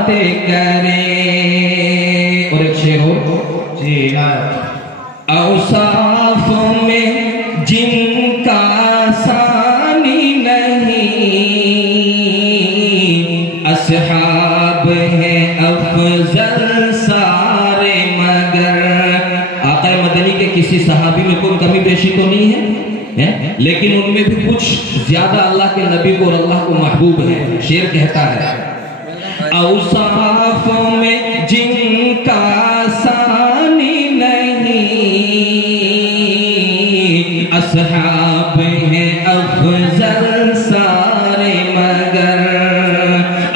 करे। और एक शेर हो जी, औसाफ में जिनका सानी नहीं, असहाब है अफजल सारे मगर। आका मदनी के किसी सहाबी में कोई कमी पेशी तो नहीं है, लेकिन उनमें भी कुछ ज्यादा अल्लाह के नबी को और अल्लाह को महबूब है। शेर कहता है औसाफ में जिनका सानी नहीं, असहाब है अफजल सारे मगर,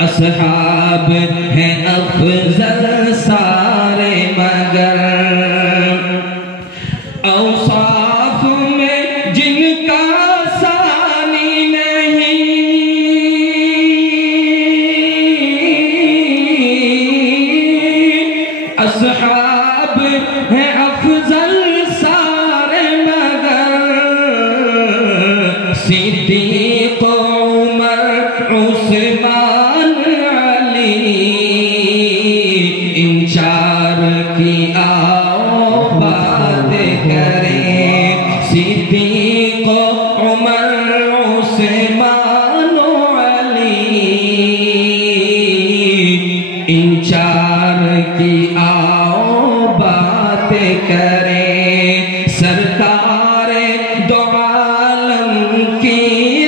असहाब है अफजल सारे मगर। औसाफ में जिनका सानी नहीं, असहाब है अफजल सारे मगर। सिद्दीक उमर उस्मान अली, इन चार की आओ बात करें। सिद्दीक उमर उस्मान अली, इन चार की आओ बात करें। सरकार दो आलम की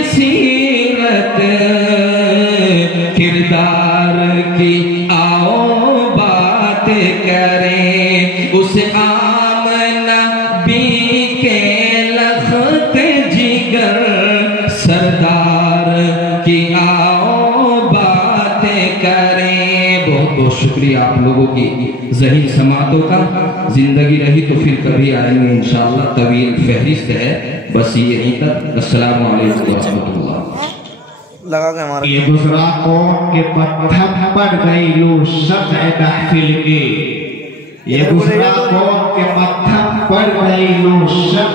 सीरत किरदार की आओ बात करें। उस आमना बी के लखत जिगर सरदार की आओ बात करें। बहुत बहुत शुक्रिया आप लोगों की ज़हीन समातों का। जिंदगी रही तो फिर कभी आएंगे इंशाअल्लाह। तवील फहरिस्त है, बस यहीं तक। अस्सलाम वालेकुम व रहमतुल्लाह। लगा के हमारा ये दूसरा कौम के पत्थर पर गई लू सब महफिल की। ये दूसरा कौम के पत्थर पर गई लू सब